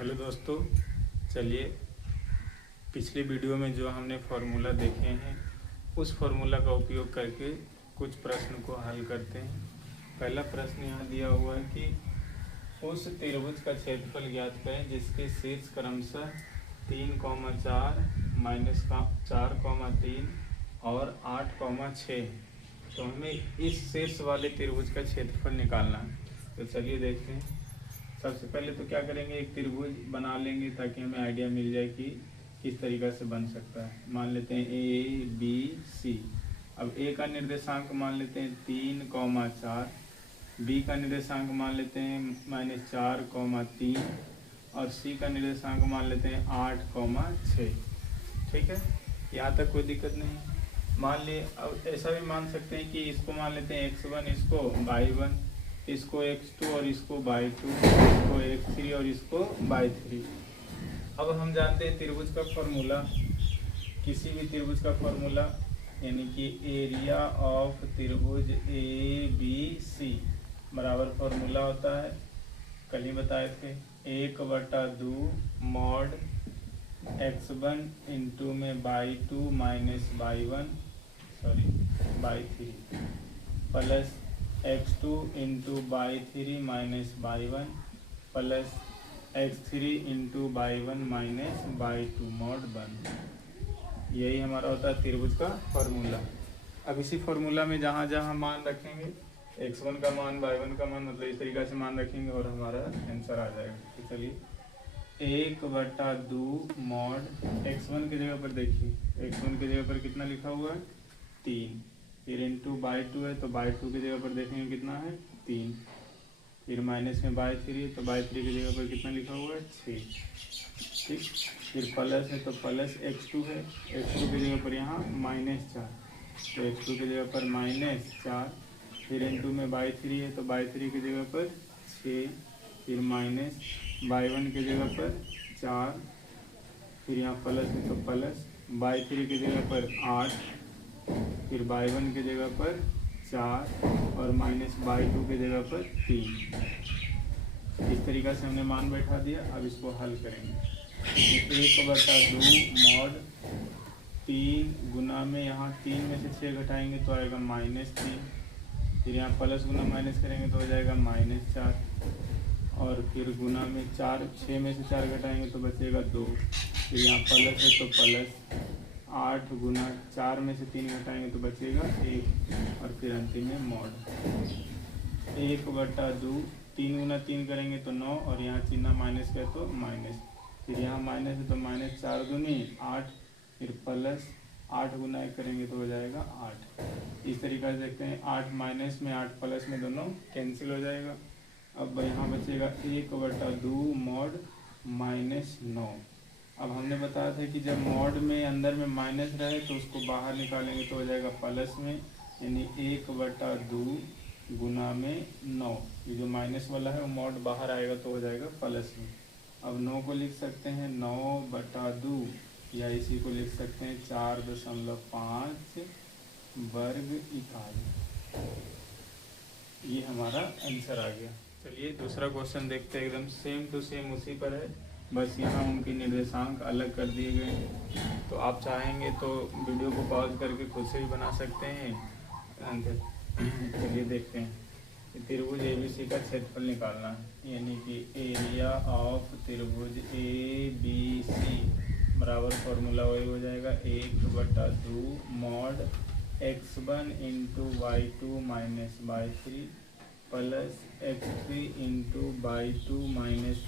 Hello दोस्तों, चलिए पिछले वीडियो में जो हमने फार्मूला देखे हैं उस फार्मूला का उपयोग करके कुछ प्रश्न को हल करते हैं। पहला प्रश्न यहाँ दिया हुआ है कि उस त्रिभुज का क्षेत्रफल ज्ञात करें जिसके शीर्ष क्रमशः 3,4 -4,3 और 8,6। तो हमें इस शीर्ष वाले त्रिभुज का क्षेत्रफल निकालना है। तो चलिए देखते हैं। सबसे पहले तो क्या करेंगे, एक त्रिभुज बना लेंगे ताकि हमें आइडिया मिल जाए कि किस तरीक़ा से बन सकता है। मान लेते हैं ए बी सी। अब ए का निर्देशांक मान लेते हैं 3,4, बी का निर्देशांक मान लेते हैं -4,3 और सी का निर्देशांक मान लेते हैं 8,6। ठीक है, यहाँ तक कोई दिक्कत नहीं है। मान लिए अब ऐसा भी मान सकते हैं कि इसको मान लेते हैं x1, इसको y1, इसको x2 और इसको y2, इसको x3 और इसको y3। अब हम जानते हैं त्रिभुज का फॉर्मूला, किसी भी त्रिभुज का फॉर्मूला यानी कि एरिया ऑफ त्रिभुज ए बी सी बराबर फॉर्मूला होता है, कल ही बताए थे, 1/2 मॉड x1 इंटू में y2 minus y3 plus x2 into y3 minus y1 plus x3 into y1 minus y2 mod 1। यही हमारा होता है त्रिभुज का फॉर्मूला। अब इसी फॉर्मूला में जहाँ जहाँ मान रखेंगे x1 का मान, y1 का मान, मतलब इस तरीक़ा से मान रखेंगे और हमारा आंसर आ जाएगा। तो चलिए 1/2 मॉड x1 की जगह पर देखिए, x1 की जगह पर कितना लिखा हुआ है 3, फिर इंटू y2 है तो y2 की जगह पर देखेंगे कितना है 3, फिर माइनस में y3 है तो y3 की जगह पर कितना लिखा हुआ है 6। ठीक, फिर प्लस है तो प्लस x2 है, x2 की जगह पर यहाँ -4 तो x2 की जगह पर -4, फिर इंटू में y3 है तो y3 की जगह पर 6, फिर माइनस y1 की जगह पर 4, फिर यहाँ प्लस है तो प्लस y3 की जगह पर 8, फिर y1 की जगह पर 4 और माइनस y2 की जगह पर 3। इस तरीक़ा से हमने मान बैठा दिया। अब इसको हल करेंगे। 1/2 मॉड 3 गुना में यहाँ 3 में से 6 घटाएंगे तो आएगा -3, फिर यहाँ प्लस गुना माइनस करेंगे तो हो जाएगा -4 और फिर गुना में 6 में से 4 घटाएंगे तो बचेगा 2, फिर यहाँ प्लस है तो प्लस 8 गुना 4 में से 3 घटाएंगे तो बचेगा 1 और फिर अंतिम में मॉड 1/2। 3 गुना 3 करेंगे तो 9 और यहाँ चिन्ह माइनस का तो माइनस, फिर यहाँ माइनस है तो -4 दूनी 8, फिर प्लस 8 गुना 1 करेंगे तो हो जाएगा 8। इस तरीक़ा से देखते हैं 8 माइनस में 8 प्लस में दोनों कैंसिल हो जाएगा। अब यहाँ बचेगा 1/2 मॉड -9। अब हमने बताया था कि जब मॉड में अंदर में माइनस रहे तो उसको बाहर निकालेंगे तो हो जाएगा प्लस में, यानी 1/2 गुना में 9, ये जो माइनस वाला है वो मॉड बाहर आएगा तो हो जाएगा प्लस में। अब 9 को लिख सकते हैं 9/2 या इसी को लिख सकते हैं 4.5 वर्ग इकाई। ये हमारा आंसर आ गया। चलिए दूसरा क्वेश्चन देखते हैं, एकदम सेम टू सेम उसी पर है, बस यहाँ उनकी निर्देशांक अलग कर दिए गए हैं। तो आप चाहेंगे तो वीडियो को पॉज करके खुद से भी बना सकते हैं आंसर। चलिए देखते हैं। त्रिभुज ABC का क्षेत्रफल निकालना है, यानी कि एरिया ऑफ त्रिभुज ABC बराबर फॉर्मूला वही हो जाएगा 1/2 mod x1 into y2 minus y3 plus x3 into y2 minus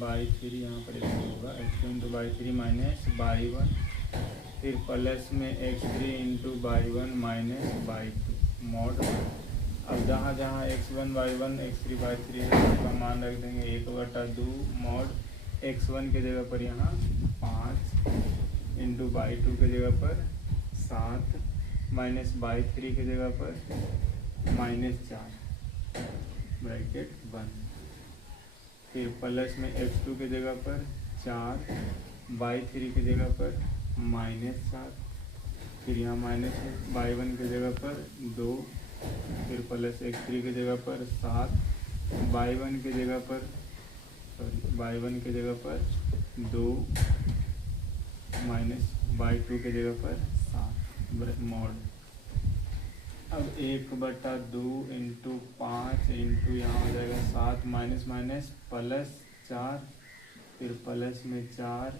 y3, यहाँ पर एक होगा x2 into y3 minus y1, फिर प्लस में x3 into y1 minus y2 mod. अब जहाँ जहाँ x1 y1 x3 y3 है उसका मान रख देंगे 1/2 मॉड x1 की जगह पर यहाँ 5 इंटू y2 की जगह पर 7 माइनस y3 की जगह पर -4 ब्रैकेट बंद, फिर प्लस में x2 की जगह पर 4, y3 की जगह पर -4, फिर यहाँ माइनस है y1 की जगह पर 2, फिर प्लस x3 की जगह पर 7, y1 की जगह पर सॉरी y1 के जगह पर 2 माइनस y2 के जगह पर 7 मॉड। अब 1/2 इंटू 5 इंटू यहाँ हो जाएगा 7 माइनस माइनस प्लस 4 फिर प्लस में 4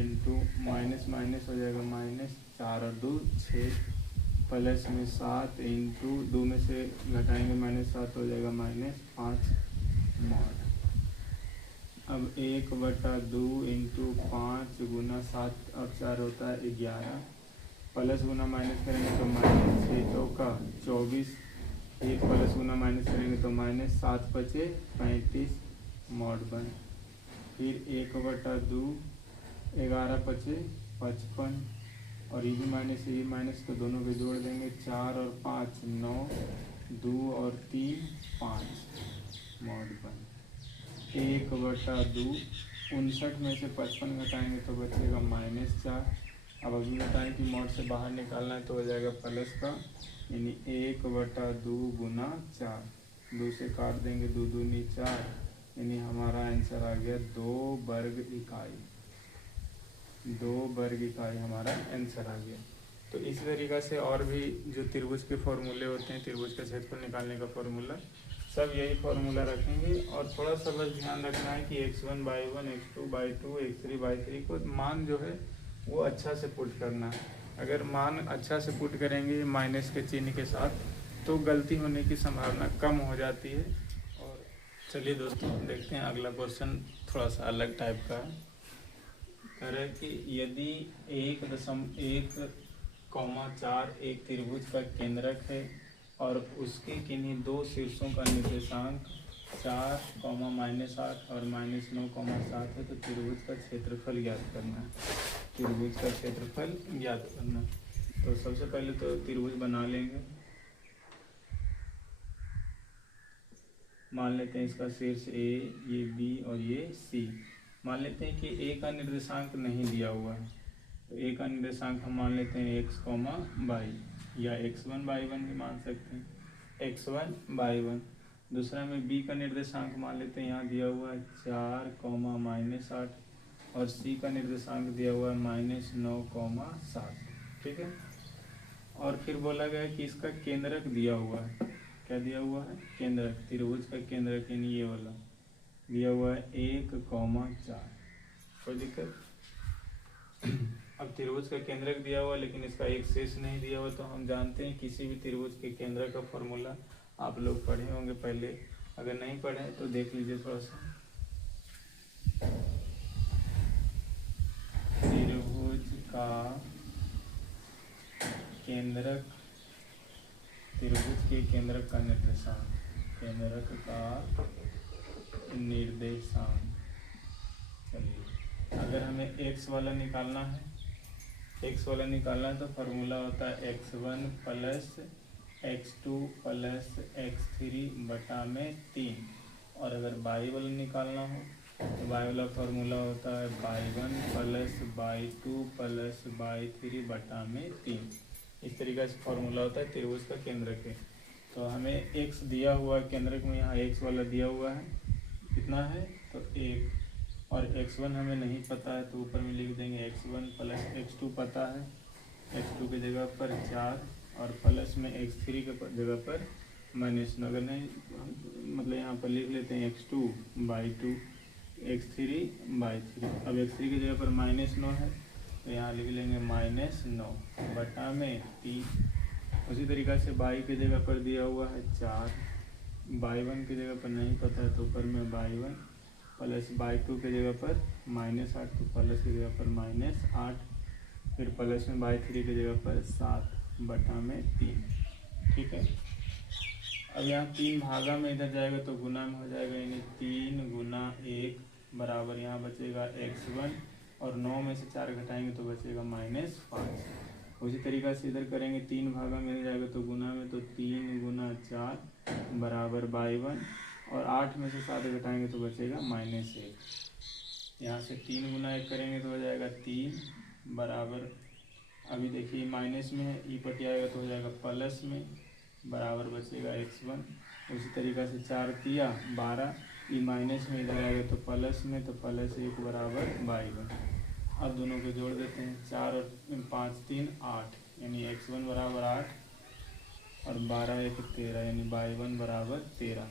इंटू माइनस माइनस हो जाएगा माइनस 4 और 2 6 प्लस में 7 इंटू 2 में से घटाएंगे -7 हो जाएगा -5 मॉड। अब 1/2 इंटू 5 गुना 7 और 4 होता है 11 प्लस गुना माइनस करेंगे तो -6 चौका 24 1 प्लस गुना माइनस करेंगे तो -7 बचे 35 मॉड 1। फिर 1/2 11 बचे 55 और ये माइनस तो दोनों के जोड़ देंगे 4 और 5 9 2 और 3 5 मॉड 1। 1/2 59 में से 55 घटाएंगे तो बचेगा -4। अब अभी बताएं कि मॉड से बाहर निकालना है तो हो जाएगा प्लस का, यानी 1/2 गुना 4 2 से काट देंगे 2 दूनी 4, यानी हमारा आंसर आ गया 2 वर्ग इकाई। 2 वर्ग इकाई हमारा आंसर आ गया। तो इस तरीक़ा से और भी जो त्रिभुज के फॉर्मूले होते हैं, त्रिभुज का क्षेत्रफल निकालने का फॉर्मूला, सब यही फॉर्मूला रखेंगे। और थोड़ा सा बस ध्यान रखना है कि x1 y1 x2 y2 x3 y3 को मान जो है वो अच्छा से पुट करना है। अगर मान अच्छा से पुट करेंगे माइनस के चिन्ह के साथ तो गलती होने की संभावना कम हो जाती है। और चलिए दोस्तों देखते हैं अगला क्वेश्चन, थोड़ा सा अलग टाइप का है। कह रहे कि यदि 1.1,4 एक त्रिभुज का केंद्रक है और उसके किन्हीं दो शीर्षों का निर्देशांक 4, -8 और -9,7 है तो त्रिभुज का क्षेत्रफल ज्ञात करना है। त्रिभुज का क्षेत्रफल ज्ञात करना। तो सबसे पहले तो त्रिभुज बना लेंगे। मान लेते हैं इसका शीर्ष A, ये B और ये C। मान लेते हैं कि A का निर्देशांक नहीं दिया हुआ है तो A का निर्देशांक हम मान लेते हैं x, y या x1 y1 भी मान सकते हैं x1 y1। दूसरा में B का निर्देशांक मान लेते हैं, यहाँ दिया हुआ है 4, -8 और C का निर्देशांक दिया हुआ है -9,7। ठीक है। और फिर बोला गया है कि इसका केंद्रक दिया हुआ है। क्या दिया हुआ है? केंद्रक। त्रिभुज का केंद्रक यानी ये वाला दिया हुआ है 1,4। कोई दिक्कत? अब त्रिभुज का केंद्रक दिया हुआ लेकिन इसका एक शेष नहीं दिया हुआ, तो हम जानते हैं किसी भी त्रिभुज के केंद्रक का फॉर्मूला आप लोग पढ़े होंगे पहले। अगर नहीं पढ़े तो देख लीजिए थोड़ा सा। त्रिभुज का केंद्रक, त्रिभुज के केंद्रक का निर्देशांक, केंद्रक का निर्देशांक। चलिए अगर हमें x वाला निकालना है, x वाला निकालना है तो फार्मूला होता है x1 plus x2 plus x3 बटा में 3। और अगर y वाला निकालना हो तो y वाला फार्मूला होता है y1 plus y2 plus y3 बटा में 3। इस तरीके से फार्मूला होता है त्रिभुज का केंद्रक है। तो हमें x दिया हुआ केंद्रक में, यहाँ x वाला दिया हुआ है, कितना है तो 1, और x1 हमें नहीं पता है तो ऊपर में लिख देंगे x1 प्लस x2 पता है, x2 के जगह पर 4 और प्लस में x3 के जगह पर -9। अगर नहीं मतलब यहाँ पर लिख लेते हैं x2 y2 x3 y3। अब x3 की जगह पर -9 है तो यहाँ लिख लेंगे -9 बटा में 3। उसी तरीक़ा से y की जगह पर दिया हुआ है 4, y1 की जगह पर नहीं पता है तो ऊपर में y1 प्लस y2 के जगह पर -8 तो प्लस की जगह पर -8, फिर प्लस में y3 की जगह पर 7 बटा में 3। ठीक है। अब यहाँ 3 भागा में इधर जाएगा तो गुना में हो जाएगा, यानी 3 गुना 1 बराबर यहाँ बचेगा x1 और 9 में से 4 घटाएंगे तो बचेगा -5। उसी तरीक़ा से इधर करेंगे, 3 भागा में जाएगा तो गुना में, तो 3 गुना 4 बराबर y1 और 8 में से 7 घटाएंगे तो बचेगा -1। यहाँ से 3 गुना 1 करेंगे तो हो जाएगा 3 बराबर, अभी देखिए माइनस में है, ई पट आएगा तो हो जाएगा प्लस में, बराबर बचेगा x1। उसी तरीक़ा से 4 तिया 12 ई माइनस में इधर आएगा तो प्लस में, तो प्लस 1 बराबर y1। अब दोनों को जोड़ देते हैं, 4 और 5 3 8, यानी x1 बराबर 8 और 12 1 13, यानी y1 बराबर 13।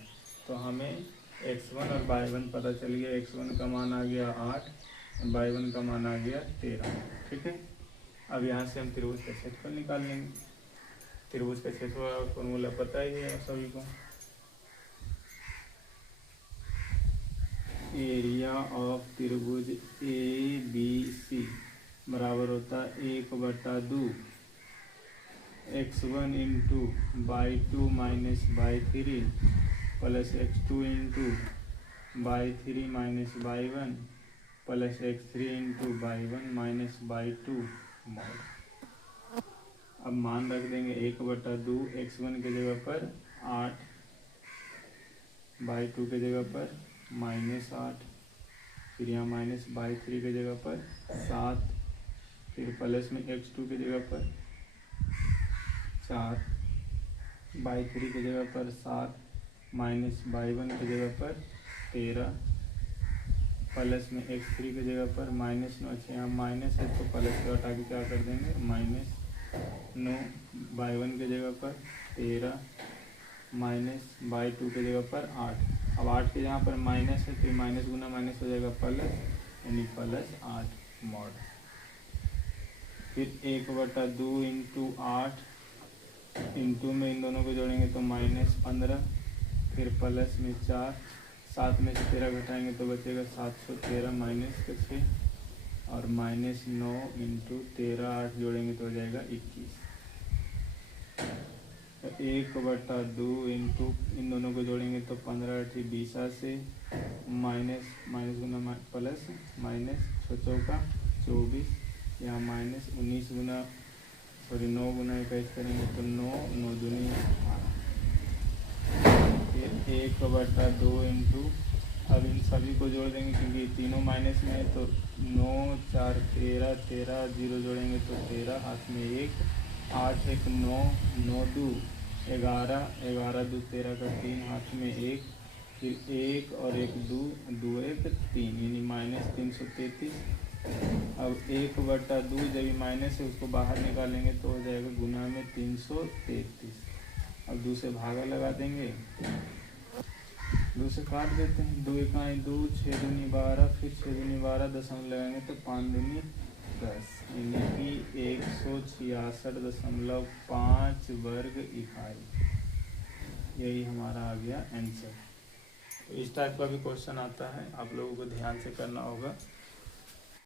तो हमें x1 और y1 पता चल गया। x1 का मान आ गया 8 और y1 का मान आ गया 13। ठीक है, अब यहाँ से हम त्रिभुज का क्षेत्रफल निकाल लेंगे। त्रिभुज का क्षेत्रफल का फॉर्मूला पता ही है सभी को, एरिया ऑफ त्रिभुज ABC बराबर होता है 1/2 x1 into y2 minus y3 plus x2 into y3 minus y1 plus x3 into y1 minus y2 mod. अब मान रख देंगे 1/2, x1 के जगह पर 8, y2 के जगह पर -8, फिर यहाँ माइनस y3 के जगह पर 7, फिर प्लस में x2 के जगह पर 4, y3 के जगह पर 7, माइनस y1 के जगह पर 13, प्लस में x3 के जगह पर -9। अच्छा यहाँ माइनस है तो प्लस को हटा के क्या कर देंगे, -9, y1 के जगह पर 13, माइनस y2 के जगह पर 8। अब 8 के जहाँ पर माइनस है तो माइनस गुना माइनस हो जाएगा प्लस, यानी +8 मॉड। फिर 1/2 इंटू 8, इंटू में इन दोनों को जोड़ेंगे तो -15, फिर प्लस में 4, 7 में से 13 घटाएंगे तो बचेगा 713 माइनस के 6, और -9 इंटू 13, 8 जोड़ेंगे तो हो जाएगा 21। 1/2 इंटू इन दोनों को जोड़ेंगे तो 15 × 20 से माइनस गुना प्लस, -6 × 24, यहाँ -19 गुना 9 गुना 21 करेंगे तो 9 दूनी 18। फिर 1/2 इंटू, अब इन सभी को जोड़ देंगे क्योंकि तीनों माइनस में है तो 9 4 13, 13 0 जोड़ेंगे तो 13, हाथ में 1, 8 1 9, 9 2 11, 11 2 13 का 3, हाथ में 1, फिर 1 और 1 2, 2 1 3, यानी -333। अब 1/2 जब माइनस है उसको बाहर निकालेंगे तो हो जाएगा गुना में 333। अब 2 से भागा लगा देंगे, 2 से काट देते हैं, 2 1 2, 6 दूनी 12, फिर 6 दूनी 12, दशमलव लगाएंगे तो 5 दूनी 10, यानी कि 166.5 वर्ग इकाई। यही हमारा आ गया आंसर। तो इस टाइप का भी क्वेश्चन आता है, आप लोगों को ध्यान से करना होगा।